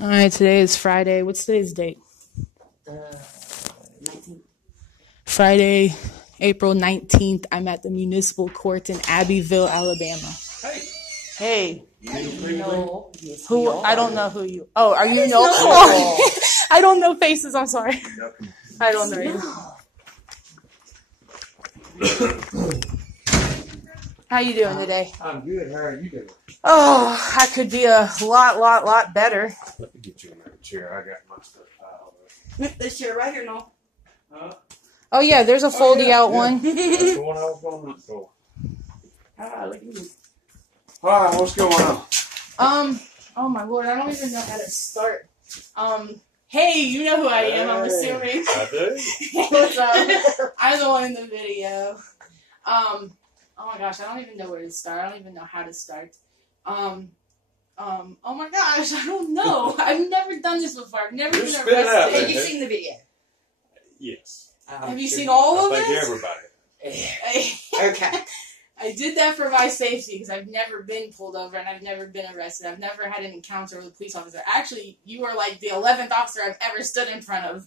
All right, today is Friday. What's today's date? 19th. Friday, April 19th. I'm at the municipal court in Abbeville, Alabama. Hey. Noel. Yes, Who? I don't know who you. Oh, are you Noel? Noel. I don't know faces. I'm sorry. I don't know you. How you doing today? I'm good. How are you doing? Oh, I could be a lot better. Let me get you another chair. I got my stuff piled up. This chair right here, Noel. Huh? Oh yeah, there's a folding out one. That's the one I was going to look for. Ah, look at you. Hi, what's going on? Oh my lord, I don't even know how to start. Hey, you know who I am, I'm assuming. I do. What's up? I'm the one in the video. Oh my gosh, I don't even know where to start. I don't even know how to start. Oh my gosh, I don't know. I've never done this before. I've never been spit it out, arrested. Have you seen the video? Yes. Have you seen all of I think it? everybody. Okay. I did that for my safety because I've never been pulled over and I've never been arrested. I've never had an encounter with a police officer. Actually, you are like the 11th officer I've ever stood in front of,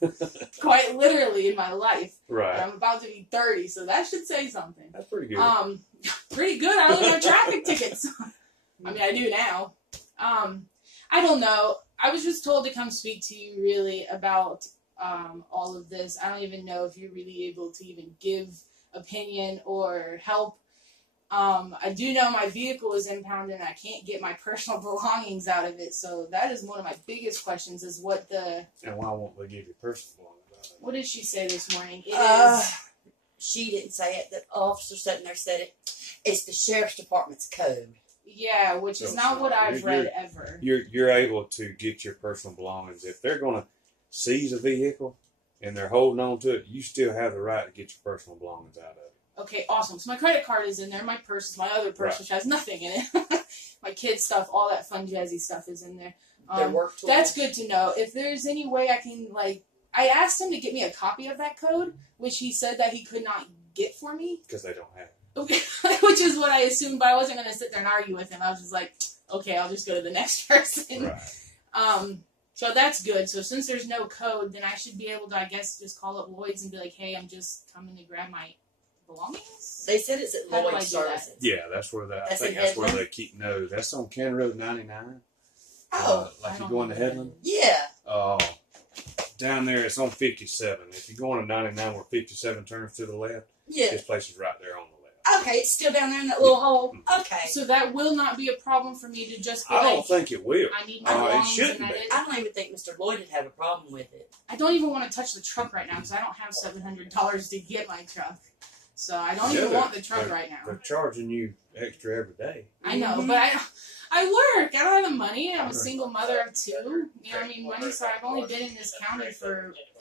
quite literally in my life. Right. And I'm about to be 30, so that should say something. That's pretty good. Pretty good. I don't have traffic tickets. I mean, I do now. I don't know. I was just told to come speak to you really about all of this. I don't even know if you're really able to even give opinion or help. I do know my vehicle is impounded and I can't get my personal belongings out of it, so that is one of my biggest questions is what the... And why won't they give you personal belongings? What did she say this morning? It is... She didn't say it. The officer sitting there said it. It's the sheriff's department's code. Yeah, which is not what I've read ever. You're able to get your personal belongings. If they're going to seize a vehicle and they're holding on to it, you still have the right to get your personal belongings out of it. Okay, awesome. So my credit card is in there. My purse is my other purse, which has nothing in it. My kids' stuff, all that fun jazzy stuff is in there. Their work tools. That's good to know. If there's any way I can, like... I asked him to get me a copy of that code, which he said that he could not get for me. Because they don't have it. Okay, which is what I assumed, but I wasn't going to sit there and argue with him. I was just like, okay, I'll just go to the next person. Right. So that's good. So since there's no code, then I should be able to, I guess, just call up Lloyd's and be like, hey, I'm just coming to grab my belongings? They said it's at How do I Lloyd's do that? Services. Yeah, that's where I think that's where they keep no. That's on County Road 99. Oh. Like you're going to Headland? Yeah. Down there, it's on 57. If you're going to 99 where 57 turns to the left, Yeah. this place is right there on the left. Okay, it's still down there in that little hole. Okay. So that will not be a problem for me to just be I don't like, think it will. I need my It belongings shouldn't and that be. is. I don't even think Mr. Lloyd would have a problem with it. I don't even want to touch the truck right now because I don't have $700 to get my truck. So I don't even want the truck right now. They're charging you extra every day. I know, but I work. I don't have the money. I'm a single mother of two. You know, I mean, money. So I've only been in this county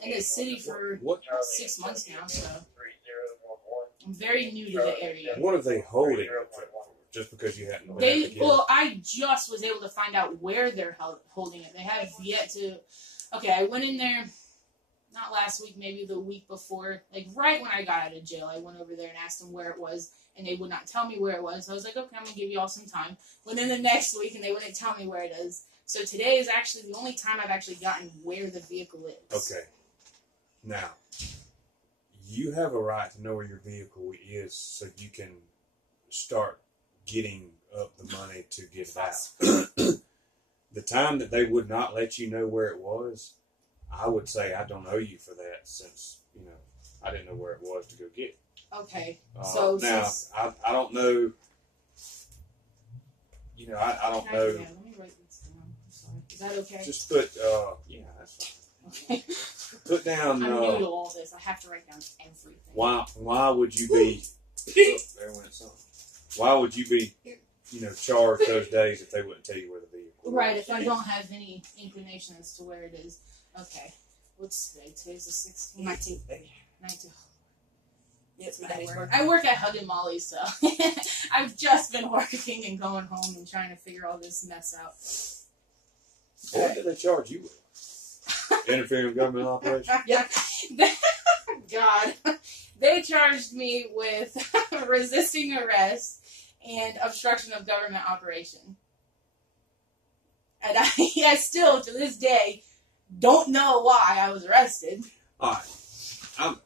in this city for 6 months now. So I'm very new to the area. What are they holding the truck for? Just because you hadn't been able to get it? Well, I just was able to find out where they're holding it. They have yet to. Okay, I went in there. Not last week, maybe the week before. Like, right when I got out of jail, I went over there and asked them where it was, and they would not tell me where it was. So I was like, okay, I'm going to give you all some time. Went in the next week, and they wouldn't tell me where it is. So today is actually the only time I've actually gotten where the vehicle is. Okay. Now, you have a right to know where your vehicle is so you can start getting up the money to get it out. The time that they would not let you know where it was, I would say I don't owe you for that since, I didn't know where it was to go get it. Okay. So now, I don't know, I don't know. Let me write this down. I'm sorry. Is that okay? Just put, yeah, that's fine. Okay. Put down, I'm new to all this. I have to write down everything. Why would you be, there went something. Why would you be, charged those days if they wouldn't tell you where the vehicle was? Right, if I don't have any inclination as to where it is. Okay. What's today? Today's the 16th. 19th, baby. 19th. Yeah, it's my day's work. I work at Hug and Molly, so I've just been working and going home and trying to figure all this mess out. What did they charge you with? Interfering with government operation? Yep. God. They charged me with resisting arrest and obstruction of government operation. And I still, to this day, don't know why I was arrested. All right.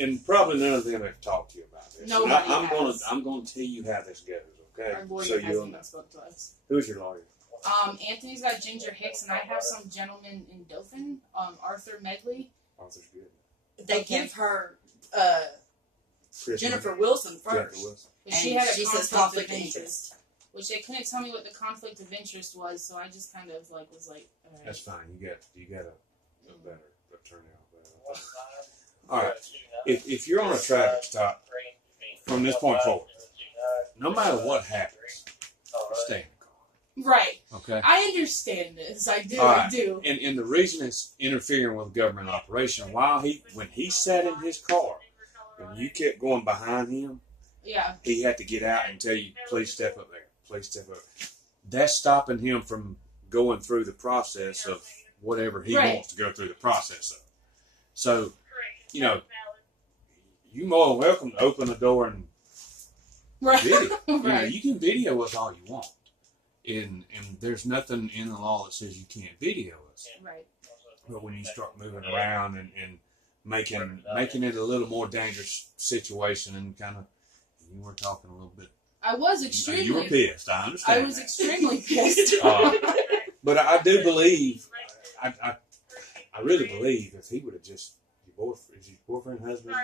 And probably none of them have talked to you about this. Nobody has. I'm gonna tell you how this goes, okay? Our lawyer So hasn't you'll even know. spoke to us. Who's your lawyer? Anthony's got Ginger Hicks, and I have some gentleman in Dauphin, Arthur Medley. Arthur's good. They give her Chris Jennifer Wilson first. Jennifer Wilson. But she had a says conflict of interest. Which they couldn't tell me what the conflict of interest was, so I just kind of was like, all right. That's fine. You got a better attorney. All right. If you're on a traffic stop from this point forward, no matter what happens, stay in the car. Right. Okay. I understand this. I do. All I right. do. And the reason it's interfering with government operation, when he sat in his car, and you kept going behind him, Yeah. he had to get out and tell you, please step up there. Please step up. That's stopping him from going through the process of whatever he wants to go through the process of. So, you're more than welcome to open the door and video. Right. You can video us all you want. And there's nothing in the law that says you can't video us. Right. But when you start moving around and making it a little more dangerous situation and kind of, you were talking a little bit. I was extremely. You were pissed. I understand. I was extremely pissed. But I do believe, I really believe if he would have just, is your boyfriend, husband?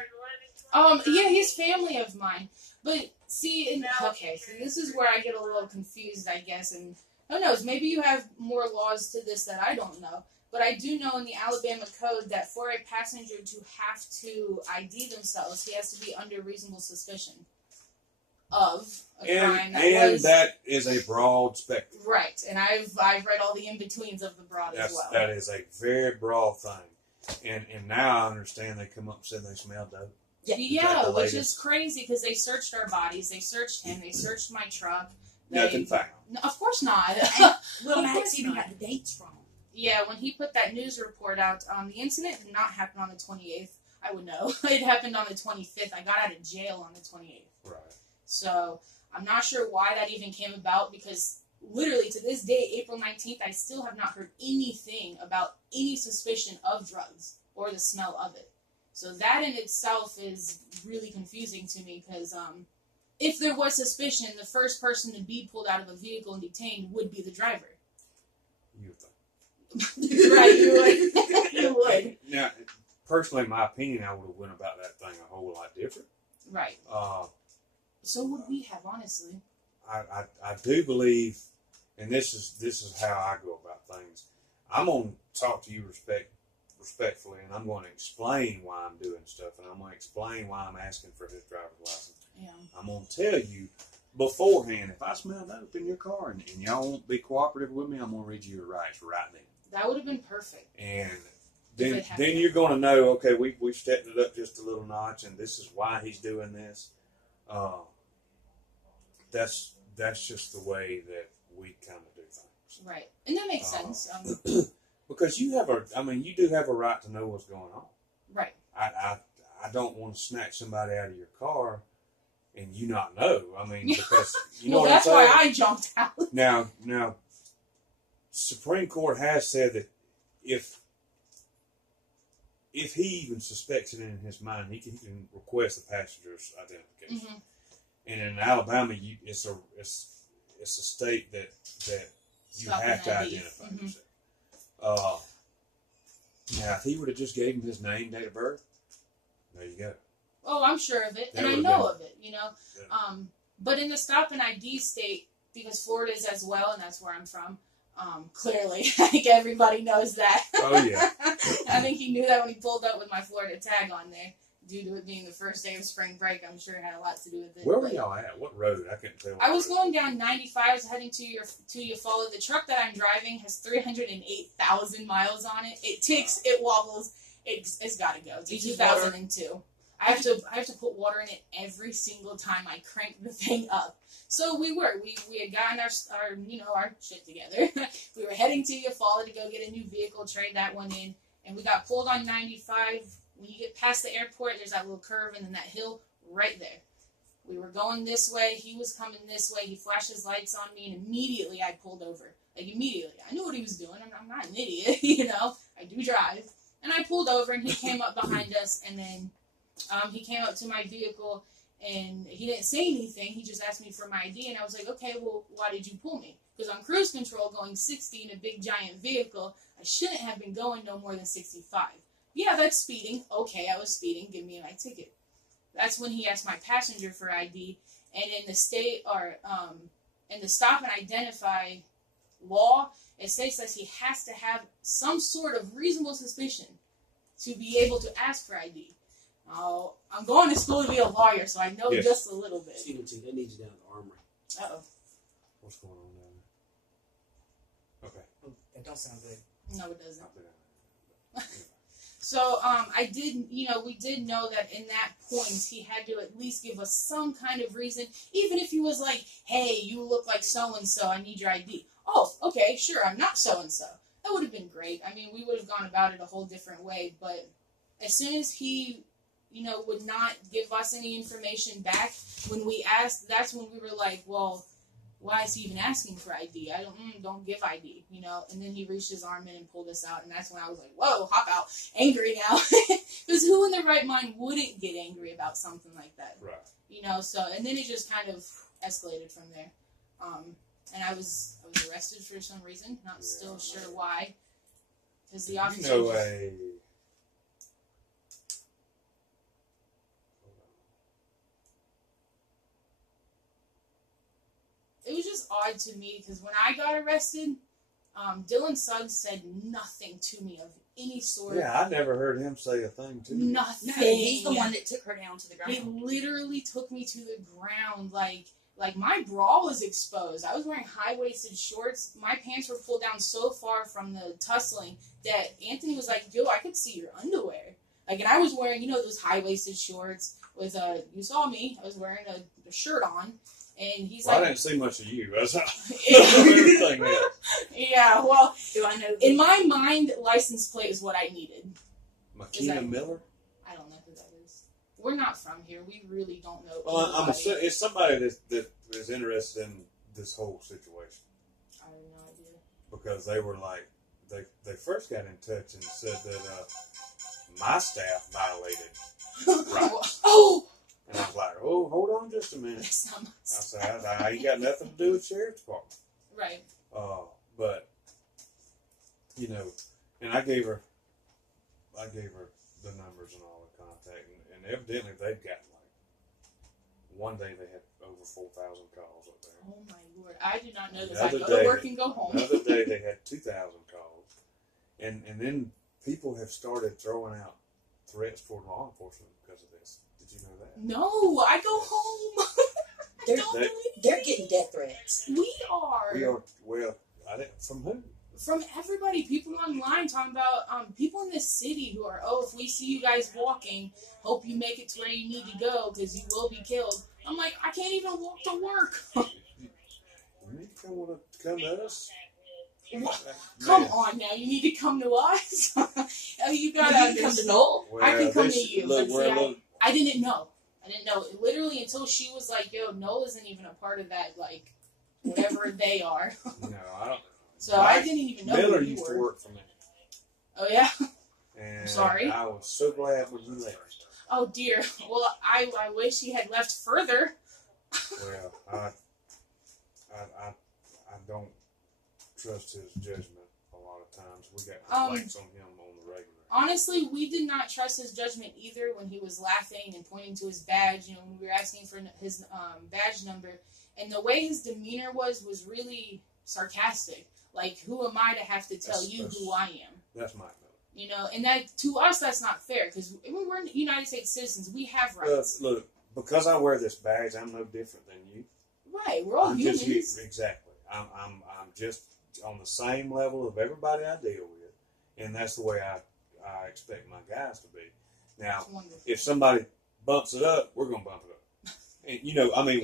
Yeah, he's family of mine. But see, so this is where I get a little confused, I guess. And who knows? Maybe you have more laws to this that I don't know. But I do know in the Alabama Code that for a passenger to have to ID themselves, he has to be under reasonable suspicion of a crime that is a broad spectrum. Right, and I've read all the in-betweens of the broad as well. That is a very broad thing. And now I understand they come up and said they smell dope. Yeah, which is crazy because they searched our bodies, they searched him, they searched my truck. Nothing found. No, of course not. Will Maddox even got the dates wrong. Yeah, when he put that news report out, the incident did not happen on the 28th. I would know. It happened on the 25th. I got out of jail on the 28th. Right. So I'm not sure why that even came about because literally to this day, April 19th, I still have not heard anything about any suspicion of drugs or the smell of it. So that in itself is really confusing to me because if there was suspicion, the first person to be pulled out of a vehicle and detained would be the driver. You think. Right, you would. You would. Now, personally, in my opinion, I would have went about that thing a whole lot different. Right. So would we have, honestly. I do believe, and this is how I go about things. I'm going to talk to you respectfully, and I'm going to explain why I'm doing stuff, and I'm going to explain why I'm asking for his driver's license. Yeah. I'm going to tell you beforehand, if I smell dope in your car and y'all won't be cooperative with me, I'm going to read you your rights right then. That would have been perfect. And then you're going to know, okay, we've stepped it up just a little notch, and this is why he's doing this. That's just the way that we kind of do things. Right. And that makes sense. Because you do have a right to know what's going on. Right. I don't want to snatch somebody out of your car and you not know. I mean, because you know well, what that's I'm saying? why I jumped out. Now, Supreme Court has said that if he even suspects it in his mind, he can request the passenger's identification. Mm-hmm. And in Alabama, it's a state that you have to identify yourself. Now, if he would have just gave him his name, date of birth, there you go. Oh, I'm sure of it, and I know of it, you know. Yeah. But in the stop and ID state, because Florida is as well, and that's where I'm from, clearly, I think everybody knows that. Oh, yeah. I think he knew that when he pulled up with my Florida tag on there. Due to it being the first day of spring break, I'm sure it had a lot to do with it. Where were y'all at? What road? I couldn't tell. I was going down 95. I was heading to Eufaula. The truck that I'm driving has 308,000 miles on it. It ticks. It wobbles. It's got to go. It's 2002. I have to put water in it every single time I crank the thing up. So we had gotten our shit together. We were heading to Eufaula to go get a new vehicle, trade that one in, and we got pulled on 95. When you get past the airport, there's that little curve and then that hill right there. We were going this way. He was coming this way. He flashed his lights on me, and immediately I pulled over. Like, immediately. I knew what he was doing. I'm not an idiot, you know. I do drive. And I pulled over, and he came up behind us, and then he came up to my vehicle, and he didn't say anything. He just asked me for my ID, and I was like, okay, well, why did you pull me? Because on cruise control, going 60 in a big, giant vehicle, I shouldn't have been going no more than 65. Yeah, that's speeding. Okay, I was speeding. Give me my ticket. That's when he asked my passenger for ID, and in the state, or in the stop and identify law, it states that he has to have some sort of reasonable suspicion to be able to ask for ID. I'm going to school to be a lawyer, so I know just a little bit. They need you down at the armory. Uh-oh. What's going on down there? Okay. Oh, that don't sound good. No, it doesn't. So, we did know that in that point, he had to at least give us some kind of reason, even if he was like, hey, you look like so-and-so, I need your ID. Oh, okay, sure, I'm not so-and-so. That would have been great. I mean, we would have gone about it a whole different way, but as soon as he, would not give us any information back, when we asked, that's when we were like, well, why is he even asking for ID? I don't give ID, and then he reached his arm in and pulled us out, and that's when I was like, whoa, hop out, angry now, because who in their right mind wouldn't get angry about something like that? Right. So, and then it just kind of escalated from there, and I was arrested for some reason, not still sure why, because the officer it was just odd to me, because when I got arrested, Dylan Suggs said nothing to me of any sort. Yeah, I never heard him say a thing to me. Nothing. No, he's the one that took her down to the ground. He literally took me to the ground, like my bra was exposed. I was wearing high-waisted shorts. My pants were pulled down so far from the tussling that Anthony was like, yo, I could see your underwear. And I was wearing, those high-waisted shorts with, you saw me, I was wearing a shirt on. And he's I didn't see much of you. That's everything else. Yeah, well, do I know? In my mind, license plate is what I needed. Makina Miller? I don't know who that is. We're not from here. We really don't know. Well, it's somebody that is interested in this whole situation. I have no idea. Because they were like, they first got in touch and said that my staff violated rights. Oh! And I was like, oh, hold on just a minute. That's not my staff. I said, I ain't got nothing to do with sheriff's department. Right. But, and I gave her the numbers and all the contact, and evidently they've got one day they had over 4,000 calls up there. Oh my Lord, I did not know this. I go to work and go home. Another day they had 2,000 calls, and then people have started throwing out threats toward law enforcement because of this. Did you know that? No, I go home. They're getting death threats. We are. Well, from who? From everybody. People online talking about people in this city who are, if we see you guys walking, hope you make it to where you need to go because you will be killed. I'm like, I can't even walk to work. You need to come to us. Come on now, you need to come to us. You gotta come to Noel. Well, I can come to you. Look, I didn't know. Literally until she was like, yo, Noel isn't even a part of that, whatever they are. No, I don't. So I didn't even know Miller who you used were. to work for me. Oh, yeah? And I'm sorry. I was so glad when you left. Oh, dear. Well, I wish he had left further. Well, I don't trust his judgment a lot of times. We got complaints on him on the regular. Honestly, we did not trust his judgment either when he was laughing and pointing to his badge. When we were asking for his badge number. And the way his demeanor was really sarcastic. Like, who am I to have to tell you who I am? That's my note. And that, to us, that's not fair. Because we're United States citizens. We have rights. Look, because I wear this badge, I'm no different than you. Right. We're all humans. Exactly. I'm just on the same level of everybody I deal with. And that's the way I expect my guys to be. Now, if somebody bumps it up, we're going to bump it up. And,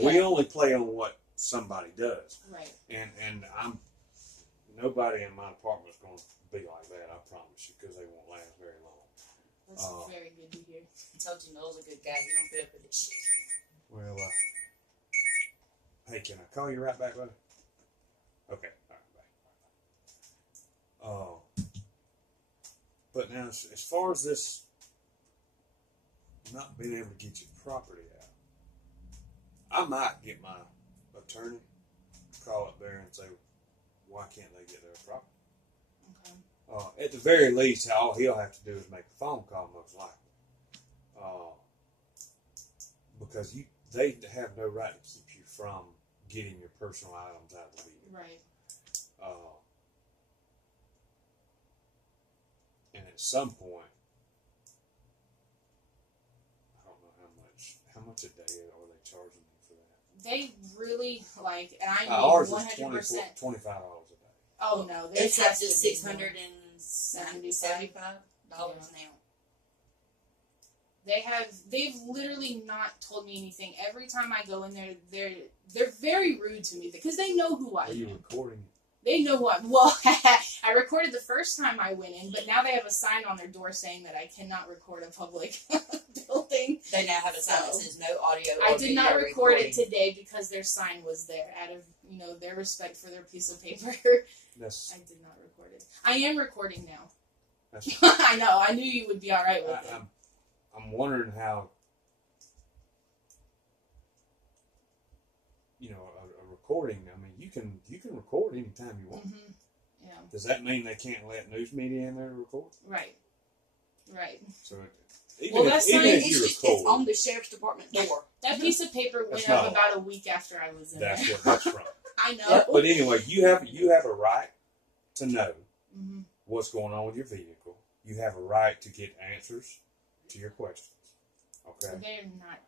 we only play on what somebody does. Right. And nobody in my apartment is going to be like that, I promise you, because they won't last very long. That's very good to hear. I told you Noel's a good guy. He don't fit up with this shit. Well, hey, can I call you right back, buddy? Okay, all right, bye. But now, as far as this not being able to get your property out, I might get my attorney to call up there and say, why can't they get their property? Okay. At the very least, all he'll have to do is make a phone call, most likely. Because they have no right to keep you from getting your personal items out of the vehicle. Right. And at some point, I don't know how much a day are they charging me for that? They really and I ours mean is $25 a day. Oh no, It's up to $675 now. They've literally not told me anything. Every time I go in there, they're very rude to me because they know who I am. Are you recording? They know who I am. Well, I recorded the first time I went in, but now they have a sign on their door saying that I cannot record a public building. They now have a sign that says no audio or I did not record recording. it today because their sign was there out of their respect for their piece of paper. I did not record it. I am recording now. That's I know. I knew you would be all right with it. I'm wondering how, a recording. I mean, you can record anytime you want. Mm-hmm. Yeah. Does that mean they can't let news media in there to record? Right. So even if you It's record, on the sheriff's department door. That piece of paper went That's up not about a week after I was in there. that's what that's from. I know. But anyway, you have a right to know Mm-hmm. what's going on with your vehicle. You have a right to get answers to your questions. Okay. But they're not.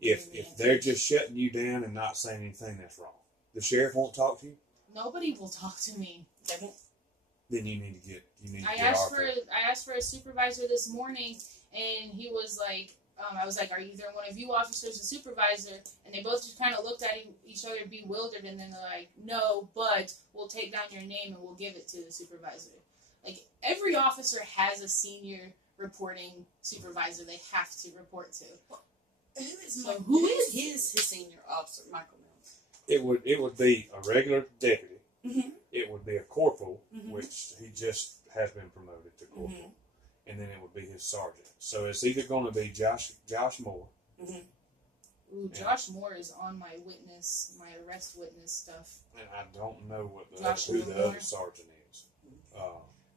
If they're just shutting you down and not saying anything, that's wrong. The sheriff won't talk to you. Nobody will talk to me. They won't. Then you need to get. I asked for a supervisor this morning, and he was like, I was like, are either one of you officers a supervisor? And they both just kind of looked at each other bewildered, and then they're like, no, but we'll take down your name and we'll give it to the supervisor. Like, every officer has a senior reporting supervisor they have to report to. Who is his senior officer, Michael Mills? It would be a regular deputy. Mm-hmm. It would be a corporal, Mm-hmm. which he just has been promoted to corporal, Mm-hmm. and then it would be his sergeant. So it's either going to be Josh Moore. Mm-hmm. Ooh, Josh Moore is on my arrest witness stuff. And I don't know who the Moore. other sergeant is.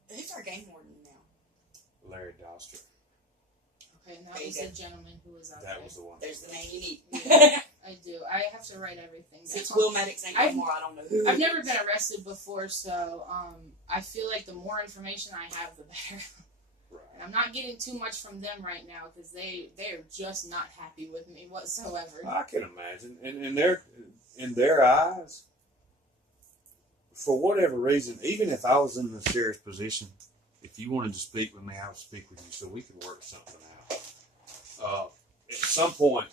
Who's our game warden now? Larry Doster. Okay, and that was the gentleman who was out there. That was the one. There's the name you need. I do. I have to write everything down. Since Will Maddox ain't no more, I don't know who. I've never been arrested before, so I feel like the more information I have, the better. Right. And I'm not getting too much from them right now because they're just not happy with me whatsoever. I can imagine, and in their eyes, for whatever reason, even if I was in the sheriff's position, if you wanted to speak with me, I would speak with you so we could work something out. At some point,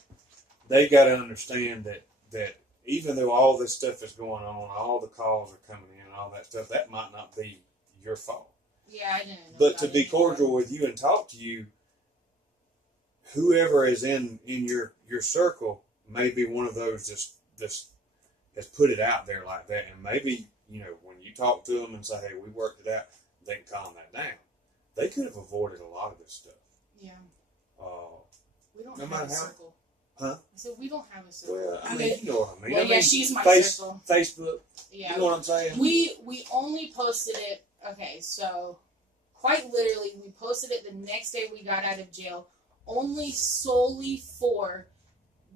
they got to understand that even though all this stuff is going on, all the calls are coming in and all that stuff, that might not be your fault. Yeah, I didn't know. But to be cordial with you and talk to you, whoever is in your circle may be one of those just has put it out there like that. And maybe, when you talk to them and say, hey, we worked it out, they can calm that down. They could have avoided a lot of this stuff. Yeah. We don't no have matter a circle. Huh? I said, we don't have a circle. Well, I mean, you know what I mean. Well, yeah, she's my circle. Facebook. Yeah. You know what I'm saying? We only posted it, okay, so quite literally, we posted it the next day we got out of jail, only solely for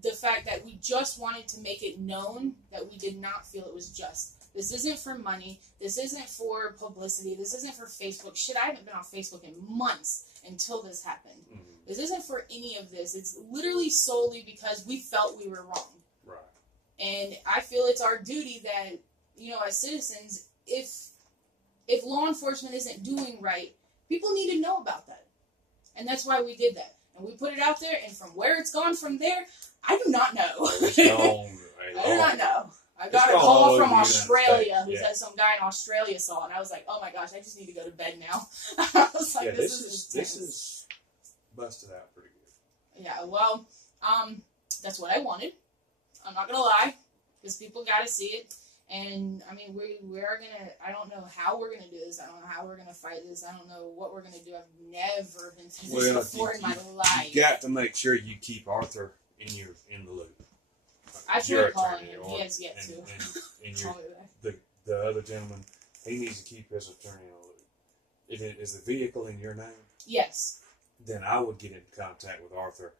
the fact that we just wanted to make it known that we did not feel it was just. This isn't for money. This isn't for publicity. This isn't for Facebook. Shit, I haven't been on Facebook in months until this happened. Mm-hmm. This isn't for any of this. It's literally solely because we felt we were wrong. Right. And I feel it's our duty that, as citizens, if law enforcement isn't doing right, people need to know about that. And that's why we did that. And we put it out there, and from where it's gone from there, I do not know. I do not know. I got a call from Australia who said some guy in Australia saw it, and I was like, oh my gosh, I just need to go to bed now. I was like, this is busted out pretty good. Yeah, well, that's what I wanted. I'm not going to lie, because people got to see it. And I mean, we are gonna. I don't know how we're gonna do this. I don't know how we're gonna fight this. I don't know what we're gonna do. I've never been through this before in my life. You got to make sure you keep Arthur in the loop. I tried calling him. He has yet to. And the other gentleman, he needs to keep his attorney in the loop. Is the vehicle in your name? Yes. Then I would get into contact with Arthur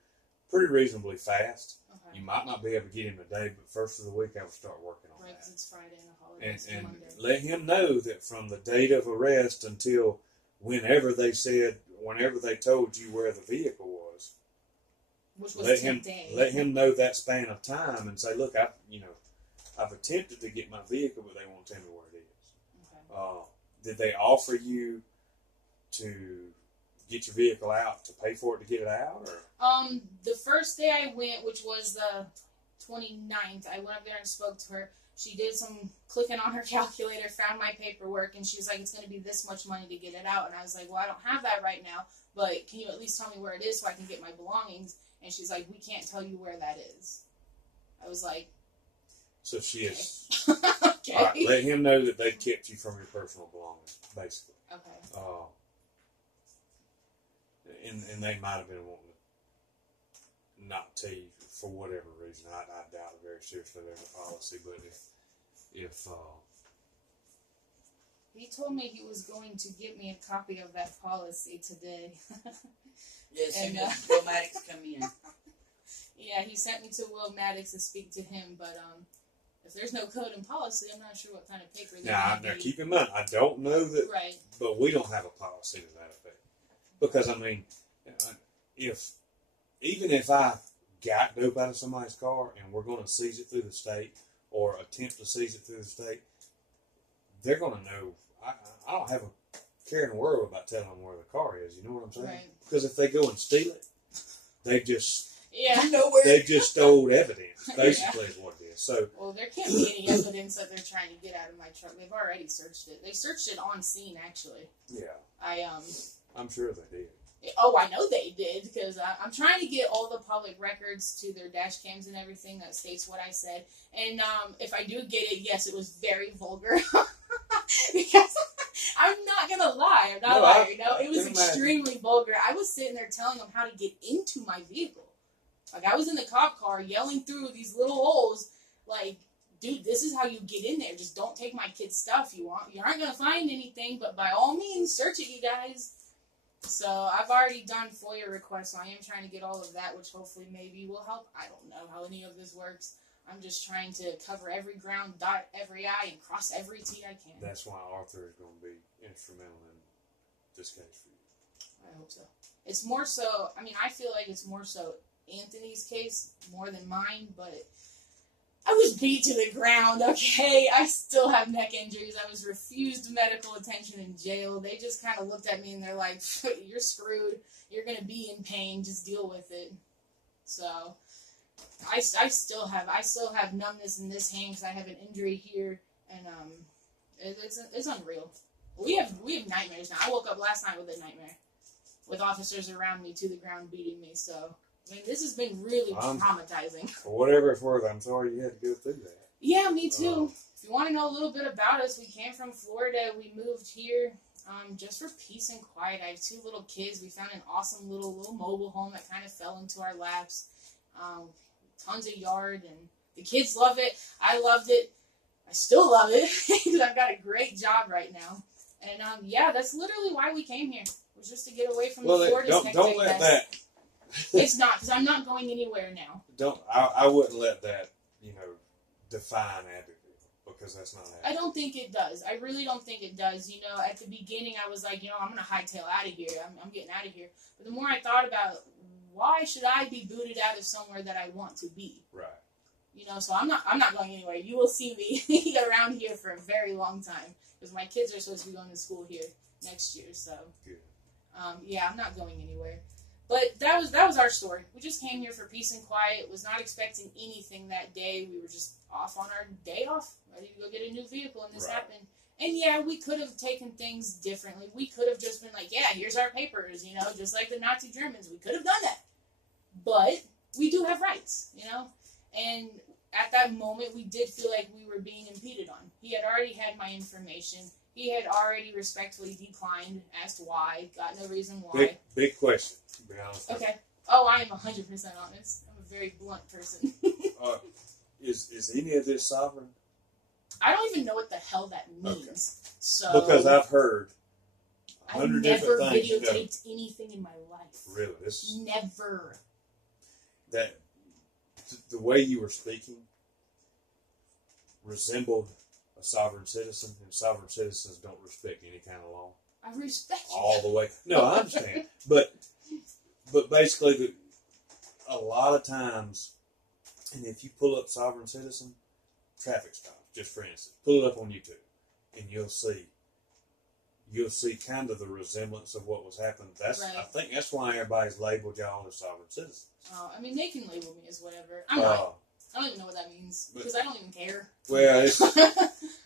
pretty reasonably fast. Okay. You might not be able to get him today, but first of the week I would start working on that. Right, because it's Friday and the holidays And Monday. let him know that from the date of arrest until whenever they told you where the vehicle was, which was let him know that span of time and say, look, I've attempted to get my vehicle, but they won't tell me where it is. Okay. Did they offer you to get your vehicle out to pay for it to get it out? Or? The first day I went, which was the 29th, I went up there and spoke to her. She did some clicking on her calculator, found my paperwork, and she's like, it's going to be this much money to get it out. And I was like, well, I don't have that right now, but can you at least tell me where it is so I can get my belongings? And she's like, we can't tell you where that is. I was like, so she is. Okay. All right, let him know that they kept you from your personal belongings, basically. Okay. And they might have been wanting to not tell you for whatever reason. I doubt it very seriously there's a policy, but if he told me he was going to give me a copy of that policy today. Yes, and Will Maddox come in. Yeah, he sent me to Will Maddox to speak to him, but if there's no code and policy, I'm not sure what kind of paper they're going to now keep in mind, I don't know that, right? But we don't have a policy to that effect. Because, I mean, even if I got dope out of somebody's car and we're going to seize it through the state or attempt to seize it through the state, they're going to know. I don't have a care in the world about telling them where the car is. You know what I'm saying? Right. Because if they go and steal it, they just stole evidence. Basically, is what it is. So, well, there can't be any evidence that they're trying to get out of my truck. They've already searched it. They searched it on scene, actually. Yeah. I'm sure they did. Oh, I know they did, because I'm trying to get all the public records to their dash cams and everything that states what I said. And if I do get it, yes, it was very vulgar. Because I'm not going to lie. I'm not lying. It was extremely vulgar. I was sitting there telling them how to get into my vehicle. Like, I was in the cop car yelling through these little holes, like, dude, this is how you get in there. Just don't take my kid's stuff. You aren't going to find anything, but by all means, search it, you guys. So I've already done FOIA requests, so I am trying to get all of that, which hopefully maybe will help. I don't know how any of this works. I'm just trying to cover every ground, dot every I, and cross every T I can. That's why Arthur is going to be instrumental in this case for you. I hope so. It's more so, I mean, I feel like it's more so Anthony's case more than mine, but I was beat to the ground, okay? I still have neck injuries. I was refused medical attention in jail. They just kind of looked at me and they're like, you're screwed. You're going to be in pain. Just deal with it. So I still have numbness in this hand because I have an injury here, and it's unreal. We have nightmares now. I woke up last night with a nightmare with officers around me to the ground beating me, so I mean, this has been really traumatizing. For whatever it's worth, I'm sorry you had to go through that. Yeah, me too. If you want to know a little bit about us, we came from Florida. We moved here just for peace and quiet. I have 2 little kids. We found an awesome little mobile home that kind of fell into our laps. Tons of yard, and the kids love it. I loved it. I still love it because I've got a great job right now. And yeah, that's literally why we came here. It was just to get away from the Florida. Don't let that. It's not, because I'm not going anywhere now. I wouldn't let that, define Abbeville, because that's not Abbeville. I don't think it does. I really don't think it does. At the beginning, I was like, I'm going to hightail out of here. I'm getting out of here. But the more I thought about, why should I be booted out of somewhere that I want to be? Right. So I'm not going anywhere. You will see me around here for a very long time, because my kids are supposed to be going to school here next year. So, good. Yeah, I'm not going anywhere. But that was our story. We just came here for peace and quiet. Was not expecting anything that day. We were just off on our day off, ready to go get a new vehicle, and this happened. And yeah, we could have taken things differently. We could have just been like, yeah, here's our papers, just like the Nazi Germans. We could have done that. But we do have rights, And at that moment, we did feel like we were being impeded on. He had already had my information. He had already respectfully declined as to why. Got no reason why. Big question, to be honest. Okay. Oh, I am 100% honest. I'm a very blunt person. Is any of this sovereign? I don't even know what the hell that means. Okay. So Because I've heard I've 100 never different things. videotaped anything in my life. Really, this Never. that the way you were speaking resembled a sovereign citizen, and sovereign citizens don't respect any kind of law. I respect you. All the way. No, I understand, but basically, a lot of times, and if you pull up sovereign citizen traffic stops, just for instance, pull it up on YouTube, and you'll see kind of the resemblance of what was happening. That's Right. I think that's why everybody's labeled y'all as sovereign citizens. Oh, I mean, they can label me as whatever. I'm not. I don't even know what that means because I don't even care. Well, it's,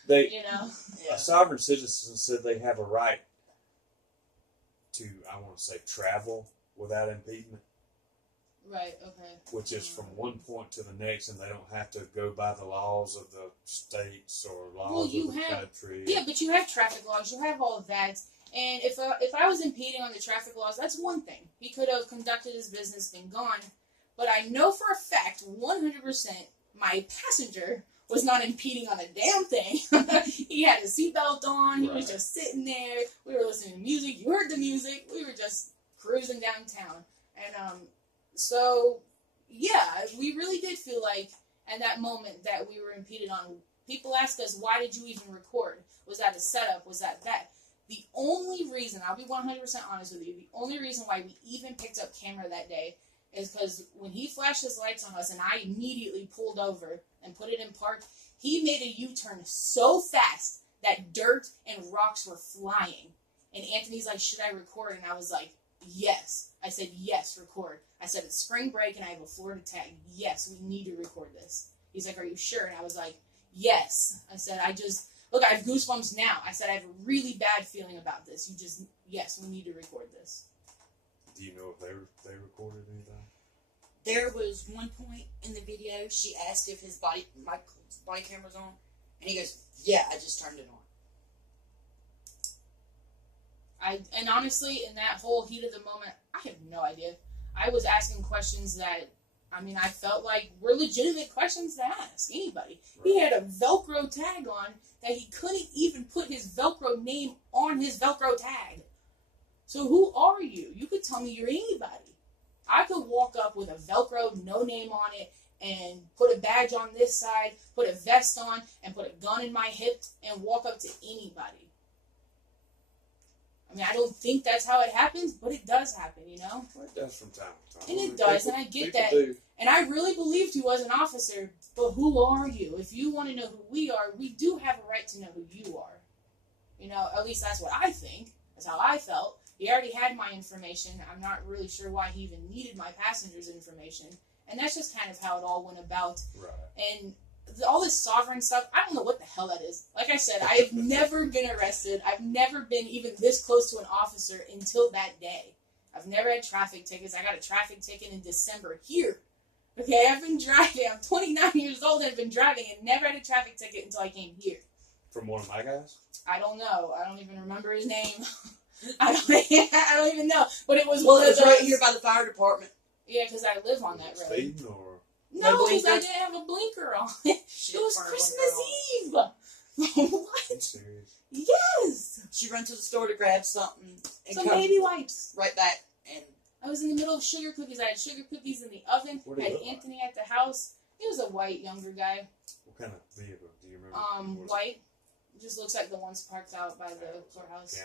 they You know. a sovereign citizen said they have a right to, I want to say, travel without impediment. Right. Okay. Which is from one point to the next, and they don't have to go by the laws of the states or laws of the country. Yeah, but you have traffic laws. You have all of that. And if I was impeding on the traffic laws, that's one thing. He could have conducted his business, been gone. But I know for a fact, 100%, my passenger was not impeding on a damn thing. He had his seatbelt on. He was just sitting there. We were listening to music. You heard the music. We were just cruising downtown. And so, yeah, we really did feel like at that moment that we were impeded on. People asked us, why did you even record? Was that a setup? Was that that? The only reason, I'll be 100% honest with you, the only reason why we even picked up camera that day is because when he flashed his lights on us and I immediately pulled over and put it in park, he made a U-turn so fast that dirt and rocks were flying. And Anthony's like, should I record? And I was like, yes. I said, yes, record. I said, it's spring break and I have a Florida tag. Yes, we need to record this. He's like, are you sure? And I was like, yes. I said, look, I have goosebumps now. I said, I have a really bad feeling about this. Yes, we need to record this. Do you know if they recorded anything? There was one point in the video, she asked if my body camera's on, and he goes, yeah, I just turned it on. And honestly, in that whole heat of the moment, I have no idea. I was asking questions that, I mean, I felt like were legitimate questions to ask anybody. Right. He had a Velcro tag on that he couldn't even put his Velcro name on his Velcro tag. So who are you? You could tell me you're anybody. I could walk up with a Velcro, no name on it, and put a badge on this side, put a vest on, and put a gun in my hip, and walk up to anybody. I mean, I don't think that's how it happens, but it does happen, you know? Well, it does from time to time. And it does, and I get that. Do. And I really believed he was an officer, but who are you? If you want to know who we are, we do have a right to know who you are. You know, at least that's what I think. That's how I felt. He already had my information. I'm not really sure why he even needed my passenger's information. And that's just kind of how it all went about. Right. And all this sovereign stuff, I don't know what the hell that is. Like I said, I have never been arrested. I've never been even this close to an officer until that day. I've never had traffic tickets. I got a traffic ticket in December here. Okay, I've been driving. I'm 29 years old and I've been driving and never had a traffic ticket until I came here. From one of my guys? I don't know. I don't even remember his name. I don't even know. But it was one of those. Right here by the fire department. Yeah, because I live on that road. Speeding or? No, because I didn't have a blinker on. It was Christmas Eve. What? Serious? Yes. She ran to the store to grab something. And some baby wipes. Right back. And I was in the middle of sugar cookies. I had sugar cookies in the oven. I had Anthony at the house. He was a white, younger guy. What kind of vehicle? Do you remember? White. Just looks like the ones parked out by the courthouse.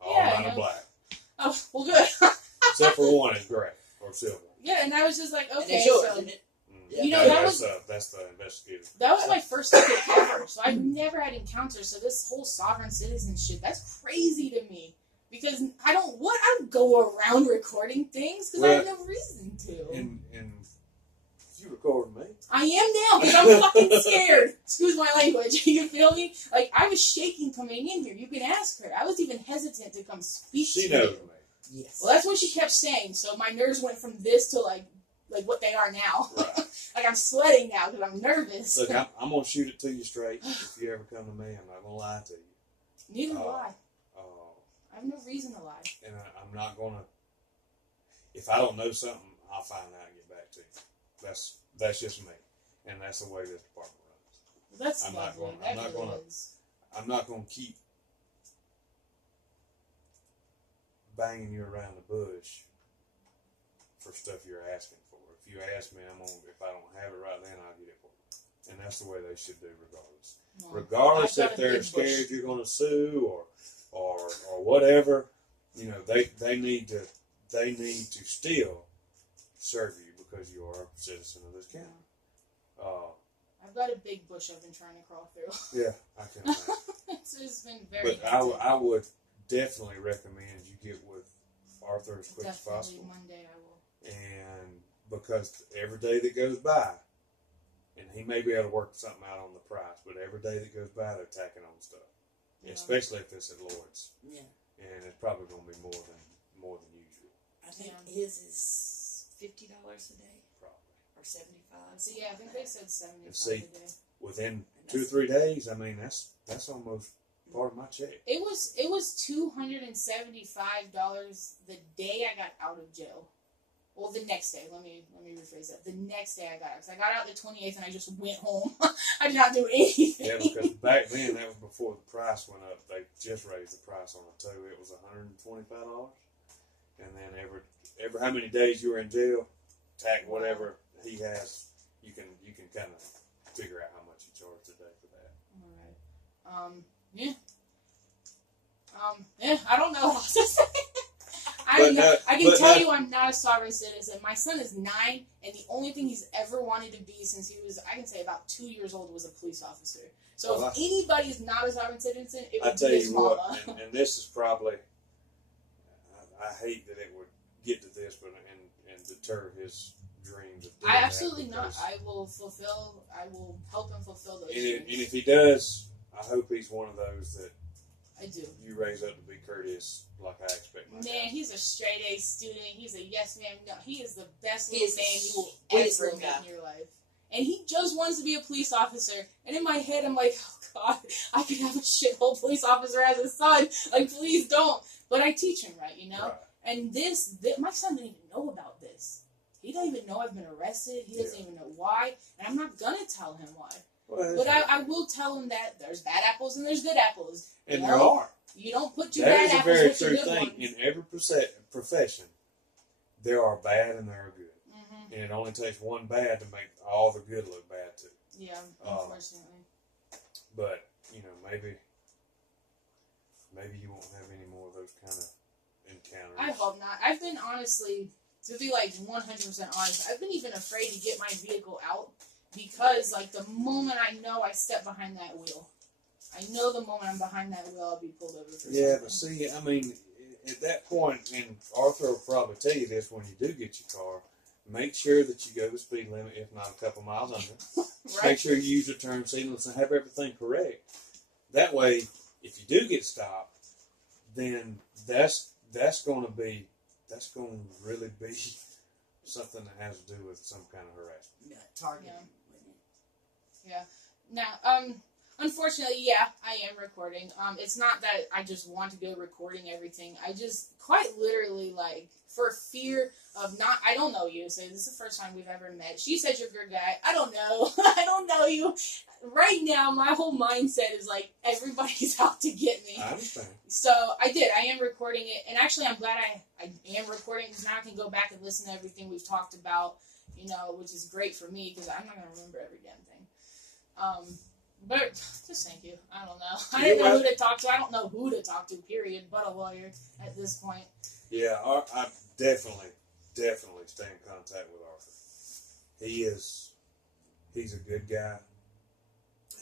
All mine are black. Oh, well, good. Except for one is gray or silver. Yeah, and I was just like, okay, so you know, that's the investigator. That was my first ticket ever, so I've never had encounters. So this whole sovereign citizen shit, that's crazy to me. Because I don't go around recording things because I have no reason to. And you recording me? I am now because I'm fucking scared. Excuse my language. You feel me? Like, I was shaking coming in here. You can ask her. I was even hesitant to come speak to you. She knows me. Yes. Well, that's what she kept saying. So my nerves went from this to like like what they are now. Right. Like I'm sweating now because I'm nervous. Look, I'm going to shoot it to you straight. If you ever come to me, I'm not going to lie to you. Neither do I. I have no reason to lie. And I'm not going to, if I don't know something, I'll find out and get back to you. That's just me. And that's the way this department runs. That's I'm lovely. I'm not going to keep banging you around the bush for stuff you're asking for. If you ask me, if I don't have it right then, I'll get it for you. And that's the way they should do regardless. No. Regardless if they're scared you're going to sue or whatever, you know, they need to still serve you because you are a citizen of this county. I've got a big bush I've been trying to crawl through. Yeah, I can imagine. It's just been very But I would definitely recommend you get with Arthur as quick as possible. Monday I will. And because every day that goes by, and he may be able to work something out on the price, but every day that goes by, they're tacking on stuff. Yeah. Especially if it's at Lloyd's. Yeah. And it's probably going to be more than usual. I think his is $50 a day. Probably. Or 75. So yeah, I think they said 75 see, a day. Within 2 or 3 days, I mean that's almost part of my check. It was $275 the day I got out of jail. Well, the next day. Let me rephrase that. The next day I got out. Because I got out the 28th and I just went home. I did not do anything. Yeah, because back then, that was before the price went up. They just raised the price on the tow. It was $125. And then every how many days you were in jail, tack whatever he has, you can kind of figure out how much you charge a day for that. All right. Yeah, I don't know how to say. I can tell you I'm not a sovereign citizen. My son is 9, and the only thing he's ever wanted to be since he was, I can say, about 2 years old was a police officer. So if anybody's not a sovereign citizen, it would be his mama. And this is probably, I hate that it would get to this, but and deter his dreams. I absolutely not. I will help him fulfill those dreams. And if he does, I hope he's one of those that I do. You raise up to be courteous, like I expect my dad. He's a straight A student. He's a yes man. No, he is the best little man you will ever meet in your life. And he just wants to be a police officer. And in my head, I'm like, oh God, I could have a shithole police officer as a son. Like, please don't. But I teach him right, you know. Right. And this, my son didn't even know about this. He don't even know I've been arrested. He doesn't even know why. And I'm not gonna tell him why. Well, but I will tell him that there's bad apples and there's good apples. And there are. You don't put your bad apples with your good ones. That is a very true thing. In every profession, there are bad and there are good. Mm-hmm. And it only takes one bad to make all the good look bad, too. Yeah, unfortunately. But, you know, maybe you won't have any more of those kind of encounters. I hope not. I've been honestly, to be like 100% honest, I've been even afraid to get my vehicle out. Because, like, the moment I know I step behind that wheel, I know the moment I'm behind that wheel, I'll be pulled over for something. But see, I mean, at that point, and Arthur will probably tell you this when you do get your car, make sure that you go the speed limit, if not a couple miles under. Right. Make sure you use your turn signals and have everything correct. That way, if you do get stopped, then that's going to really be something that has to do with some kind of harassment. Yeah, targeting. Yeah. Now, unfortunately, I am recording. It's not that I just want to go recording everything. I just quite literally, like, for fear of I don't know you, so this is the first time we've ever met. She said you're a good guy. I don't know. I don't know you. Right now, my whole mindset is like, everybody's out to get me. I understand. So, I am recording it, and actually, I'm glad I am recording, because now I can go back and listen to everything we've talked about, you know, which is great for me, because I'm not going to remember every damn thing. But just thank you. I don't know. I didn't know who to talk to. I don't know who to talk to, period, but a lawyer at this point. Yeah, I definitely stay in contact with Arthur. He's a good guy.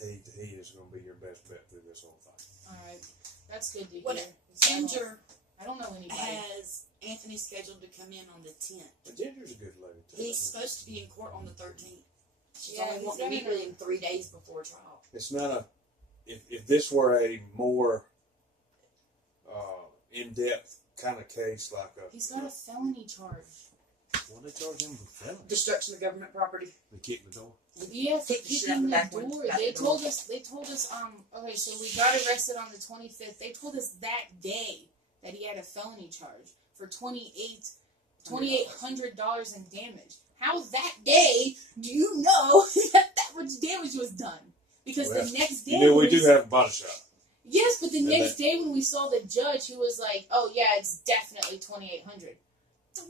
He is going to be your best bet through this whole thing. All right. That's good to hear. What, Ginger, I don't know anybody. Has Anthony scheduled to come in on the 10th. But Ginger's a good lady, too. He's supposed to be in court on the 13th. She's only wanting to meet with him 3 days before trial. It's not if this were a more in-depth kind of case, like he's got a felony charge. What they charge him for felony? Destruction of government property. They kicked the door. Yeah, for Kick the shit out kicking the the back one. door. Out They the told door. us. Okay, so we got arrested on the 25th. They told us that day that he had a felony charge for $2,800 in damage. How that day do you know that much damage was done? Because the next day, you know, we do have a body shop. Yes, but the next day when we saw the judge, he was like, "Oh yeah, it's definitely $2,800."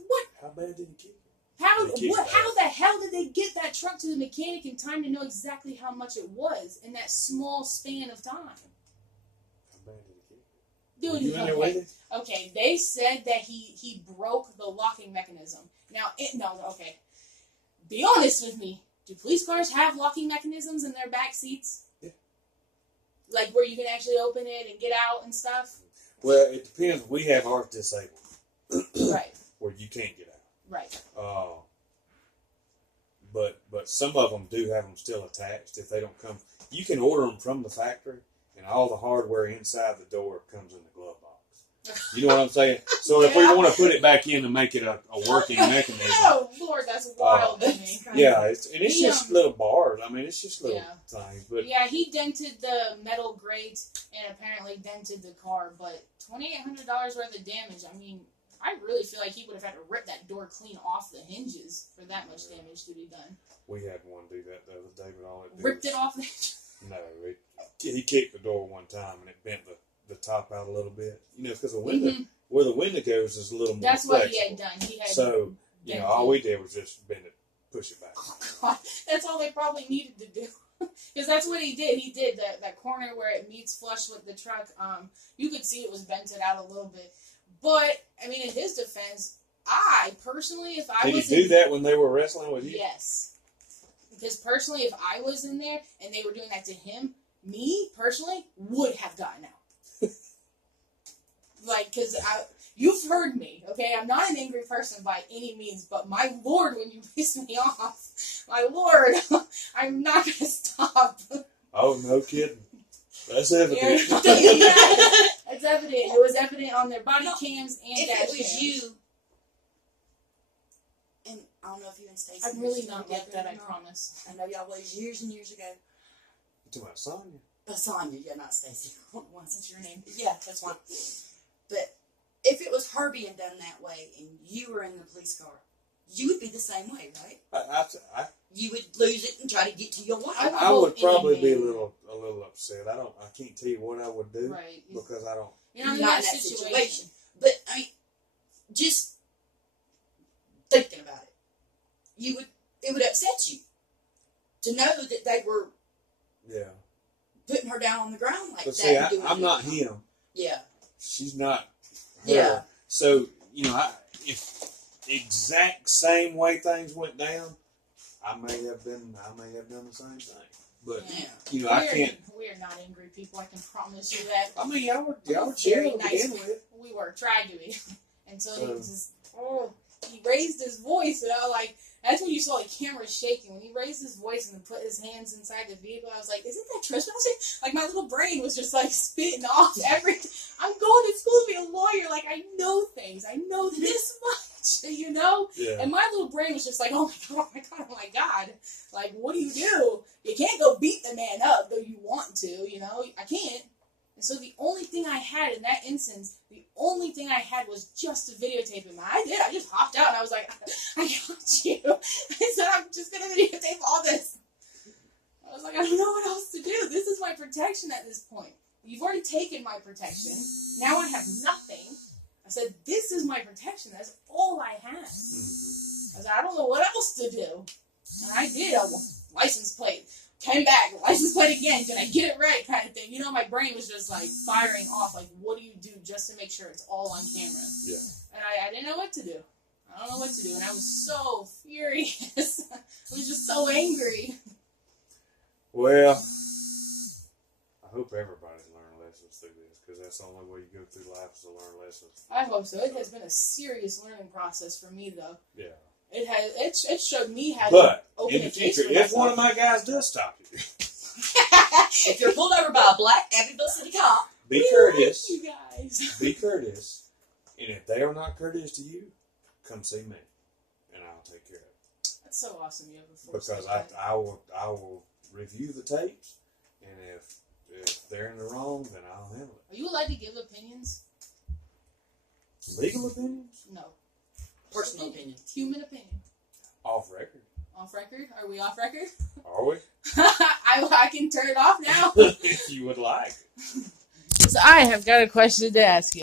What? How bad did he kick it? How the hell did they get that truck to the mechanic in time to know exactly how much it was in that small span of time? How bad did he kick it? Dude, You in there with it? okay, they said that he broke the locking mechanism. Now, okay. Be honest with me. Do police cars have locking mechanisms in their back seats? Yeah. Like where you can actually open it and get out and stuff? Well, it depends. We have ours disabled. Right. Where you can't get out. Right. But some of them do have them still attached. If they don't come, you can order them from the factory, and all the hardware inside the door comes in the glove box. You know what I'm saying? So if we want to put it back in and make it a working mechanism. Oh Lord, that's wild to me. Yeah, it's just little bars. I mean, it's just little things. But yeah, he dented the metal grate and apparently dented the car, but $2,800 worth of damage. I mean, I really feel like he would have had to rip that door clean off the hinges for that much damage to be done. We had one do that the other day, but all it did ripped it off the hinges? No, he kicked the door one time and it bent the top out a little bit. You know, because the window where the window goes is a little more That's flexible. what he had done. He had so you know, all we did was just bend it, push it back. Oh God, that's all they probably needed to do. Because that's what he did. He did that corner where it meets flush with the truck. You could see it was bented out a little bit. But, I mean, in his defense, I, personally, if I was Did he do that when they were wrestling with you? Yes. Because, personally, if I was in there and they were doing that to him, me, personally, would have gotten out. Like, because you've heard me, okay? I'm not an angry person by any means, but my Lord, when you piss me off, my Lord, I'm not going to stop. Oh, no kidding. That's evident. It's evident. It was evident on their body cams and dash cams. If it was you, and I don't know if you and Stacey. I'm really not like that, I promise. I know y'all was years and years ago. You talking about Sonya? Sonya, yeah, not Stacey. Since your name. Yeah, that's fine. But if it was her being done that way and you were in the police car, you would be the same way, right? You would lose it and try to get to your wife. I would probably be a little upset. I can't tell you what I would do, right? Because I don't. You're not in that situation. But I mean, just thinking about it, it would upset you to know that they were putting her down on the ground like but that. See, I'm not him. Yeah. She's not her. Yeah. So, you know, if exact same way things went down, I may have done the same thing. But you know, I can't. We are not angry people. I can promise you that. I mean, y'all were chill to begin with. We were trying to be, and so he raised his voice, and I was like, that's when you saw the camera shaking. When he raised his voice and put his hands inside the vehicle, I was like, isn't that trespassing? Like, my little brain was just like spitting off everything. I'm going to school to be a lawyer. Like, I know things. I know this much, you know? Yeah. And my little brain was just like, oh my God, oh my God, oh my God. Like, what do? You can't go beat the man up, though you want to, you know? I can't. And so the only thing I had in that instance, was just to videotape him. I did. I just hopped out and I was like, I got you. I said, I'm just going to videotape all this. I was like, I don't know what else to do. This is my protection at this point. You've already taken my protection. Now I have nothing. I said, this is my protection. That's all I had. I said, I don't know what else to do. And I did. License plate. Came back, license plate again, did I get it right kind of thing. You know, my brain was just like firing off, like, what do you do just to make sure it's all on camera? Yeah. And I didn't know what to do. I don't know what to do, and I was so furious. I was just so angry. Well, I hope everybody's learned lessons through this, because that's the only way you go through life is to learn lessons. I hope so. It has been a serious learning process for me, though. Yeah. It has. It showed me how to open in the future, if one of my guys does stop you, if you're pulled over by a black Abbeville City cop, be courteous. You guys. Be courteous, and if they are not courteous to you, come see me. and I'll take care of it. That's so awesome. You have a force. Because I will review the tapes, and if they're in the wrong, then I'll handle it. Are you allowed to give opinions? Legal opinions? No. Personal opinion. Human opinion. Off record. Off record? Are we off record? Are we? I can turn it off now. If you would like. So I have got a question to ask you.